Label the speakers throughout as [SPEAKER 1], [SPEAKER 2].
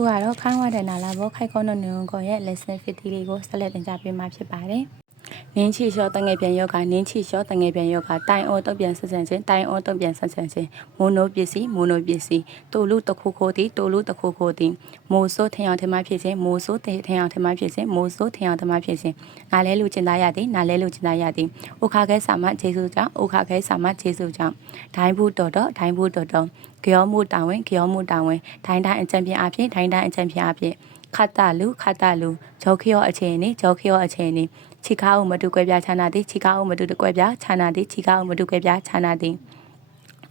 [SPEAKER 1] ခုကတော့ခိုင်းဝတဲ့နာလာဘောခိုက်ကောနနုံကောရဲ့ lesson 50လေးကိုဆက်လက်တင်ပြပေးမှာဖြစ်ပါတယ်။ နင်းချီလျှောတငယ်ပြန်ယောဂနင်းချီလျှောတငယ်ပြန်ယောဂတိုင်အောတုတ်ပြန်ဆက်ဆန်ခြင်းတိုင်အောတုတ်ပြန်ဆက်ဆန်ခြင်းမိုနိုပစ္စည်းမိုနိုပစ္စည်းတိုလူတခုခိုသည်တိုလူတခုခိုသည်မိုဆိုးထင်အောင်ထင်မှဖြစ်ခြင်းမိုဆိုးထင်အောင်ထင်မှဖြစ်ခြင်းမိုဆိုးထင်အောင်ထင်မှဖြစ်ခြင်းနားလဲလူကျင်သားရသည်နားလဲလူကျင်သားရသည်ဥခခဲစာမဂျေစုကြောင့်ဥခခဲစာမဂျေစုကြောင့်ဒိုင်းဘူးတော်တော်ဒိုင်းဘူးတော်တော်ကြောမှုတောင်ဝင်ကြောမှုတောင်ဝင်ဒိုင်းတိုင်းအကြံပြအဖြစ်ဒိုင်းတိုင်းအကြံပြအဖြစ် ခတ်တလူခတ်တလူဂျောခရောအခြေအနေဂျောခရောအခြေအနေချီကားအောင်မတူကွဲပြားခြားနာသည်ချီကားအောင်မတူကွဲပြားခြားနာသည်ချီကားအောင်မတူကွဲပြားခြားနာသည်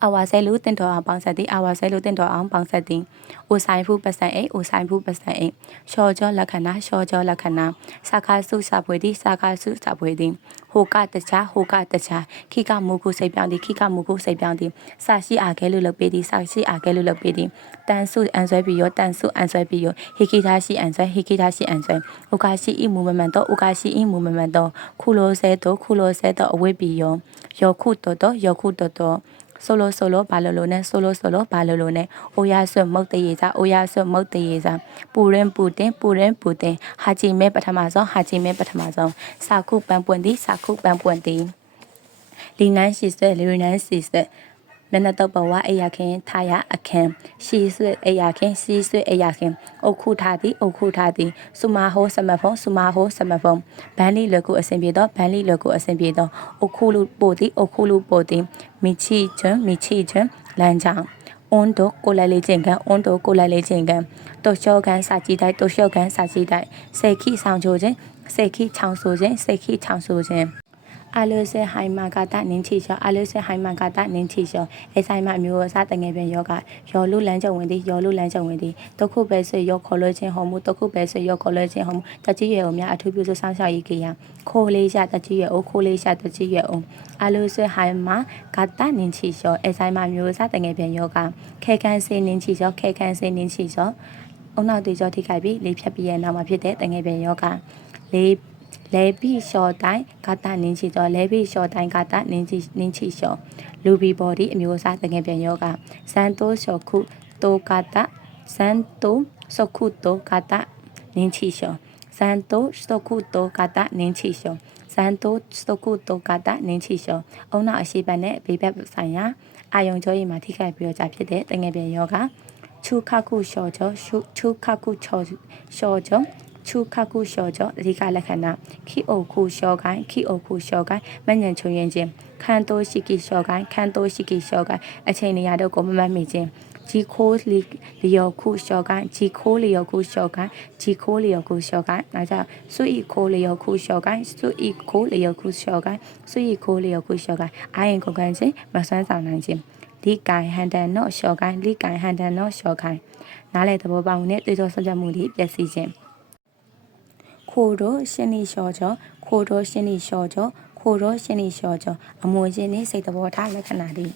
[SPEAKER 1] အဝါဆဲလူတင်တော်အောင်ပေါင်းဆက်သည်အဝါဆဲလူတင်တော်အောင်ပေါင်းဆက်သည်အိုဆိုင်ဖူးပစံအိအိုဆိုင်ဖူးပစံအိရှော်ကြောလက္ခဏာရှော်ကြောလက္ခဏာစာခါစုစာပွေသည်စာခါစုစာပွေသည်ဟိုကတခြားဟိုကတခြားခိကမူခုစိတ်ပြောင်းသည်ခိကမူခုစိတ်ပြောင်းသည်စာရှိအားခဲလို့လုပ်ပေးသည်စာရှိအားခဲလို့လုပ်ပေးသည်တန်စုအန်ဆွဲပြီးရောတန်စုအန်ဆွဲပြီးရောဟိခိသားရှိအန်ဆွဲဟိခိသားရှိအန်ဆွဲဥကာရှိဤမူမမှန်တော့ဥကာရှိဤမူမမှန်တော့ခုလိုဆဲတော့ခုလိုဆဲတော့အဝိပြီးရောယောခုတော်တော့ယောခုတော်တော့ ဆိုလိုဆိုလိုဘာလို့လို့နဲ့ဆိုလိုဆိုလိုဘာလို့လို့နဲ့အိုရဆွတ်မုတ်တရေစာအိုရဆွတ်မုတ်တရေစာပူရင်ပူတင်ပူရင်ပူတင်ဟာချီမဲပထမဆုံးဟာချီမဲပထမဆုံးစာခုပန်ပွင့်သည်စာခုပန်ပွင့်သည်လီနန်းရှိဆွဲလီနန်းစီဆွဲမျက် နှာတော့ဘဝအရာခင်ထားရအခင်းရှီဆွဲအရာခင်စီဆွဲအရာခင်အုတ်ခုထားသည်အုတ်ခုထားသည်စူမာဟိုစမဖုန်းစူမာဟိုစမဖုန်းဘန်လီလွယ်ကူအဆင်ပြေတော့ဘန်လီလွယ်ကူအဆင်ပြေတော့အုတ်ခုလူပို့သည်အုတ်ခုလူပို့သည်မိချီချွန်းမိချီချွန်းလမ်းကြောင်းအွန်တို့ကိုလိုက်လေးချင်းကန်အွန်တို့ကိုလိုက်လေးချင်းကန်တောရှောကန်စာကြည့်တိုက်တောရှောကန်စာကြည့်တိုက်စေခိဆောင်ချိုခြင်းစေခိချောင်းဆိုခြင်းစေခိချောင်းဆိုခြင်းအ လိုစေဟိုင်မာကတာနင်းချီချောအလိုစေဟိုင်မာကတာနင်းချီချောအဆိုင်မအမျိုးအစားတငယ်ပြန်ယောဂယောလူလမ်းကြုံဝင်သည်ယောလူလမ်းကြုံဝင်သည်တခုပဲဆွေယောခေါ်လို့ခြင်းဟောမှုတခုပဲဆွေယောခေါ်လို့ခြင်းဟောမှုတကြီးရွယ်အများအထူးပြုစုစောင့်ရှောက်ရေးကေယခိုးလေးရှာတကြီးရွယ်အိုခိုးလေးရှာတကြီးရွယ်အိုအလိုစေဟိုင်မာကတာနင်းချီချောအဆိုင်မအမျိုးအစားတငယ်ပြန်ယောဂခဲခန်းစေနင်းချီချောခဲခန်းစေနင်းချီချောအုံနောက်တေကြောထိခိုက်ပြီးလေးဖြတ်ပြီးရဲ့နောက်မှာဖြစ်တဲ့တငယ်ပြန်ယောဂလေး လဲပြီးလျှော်တိုင်းဂါတာနင်းချီတော့လဲပြီးလျှော်တိုင်းဂါတာနင်းချီနင်းချီလျှော်လူဘီဘော်ဒီအမျိုးအစားတကယ်ပြန်ယောဂဇန်တိုးလျှော်ခုတိုဂါတာဇန်တိုးစခုတိုဂါတာနင်းချီလျှော်ဇန်တိုးစခုတိုဂါတာနင်းချီလျှော်ဇန်တိုးစခုတိုဂါတာနင်းချီလျှော်အုံနောက်အရှိပတ်နဲ့ဘေးဘက်ဆိုင်ရာအာယုံကြောရည်မှာထိခိုက်ပြီးတော့ကြာဖြစ်တဲ့တငယ်ပြန်ယောဂချူခခုလျှော်ကြောချူခခုချော်လျှော်ကြော ချူခခုလျှော်ကြောအဓိကလက္ခဏာခိအုတ်ခုလျှော်ကိုင်းခိအုတ်ခုလျှော်ကိုင်းမညံချုံရင်ခြင်းခန်းတိုးရှိကိလျှော်ကိုင်းခန်းတိုးရှိကိလျှော်ကိုင်းအချိန်နေရာတော့ကိုမမတ်မိခြင်းဂျီခိုးလီလျော်ခုလျှော်ကိုင်းဂျီခိုးလျော်ခုလျှော်ကိုင်းဂျီခိုးလျော်ခုလျှော်ကိုင်းဒါကြောင့်စွဤခိုးလျော်ခုလျှော်ကိုင်းစွဤခိုးလျော်ခုလျှော်ကိုင်းစွဤခိုးလျော်ခုလျှော်ကိုင်းအာရင်ကုန်ကန်ခြင်းမဆွမ်းဆောင်နိုင်ခြင်းလိကိုင်ဟန်တန်နော့လျှော်ကိုင်းလိကိုင်ဟန်တန်နော့လျှော်ကိုင်းနားလေသဘောပေါက်နဲ့တွေ့သောဆုံးဖြတ်မှုတွေပျက်စီးခြင်း ခိုတော့ရှင်းနေလျှော်ကြောခိုတော့ရှင်းနေလျှော်ကြောခိုတော့ရှင်းနေလျှော်ကြောအမွေချင်းနေစိတ်သဘောထားလက္ခဏာတွေ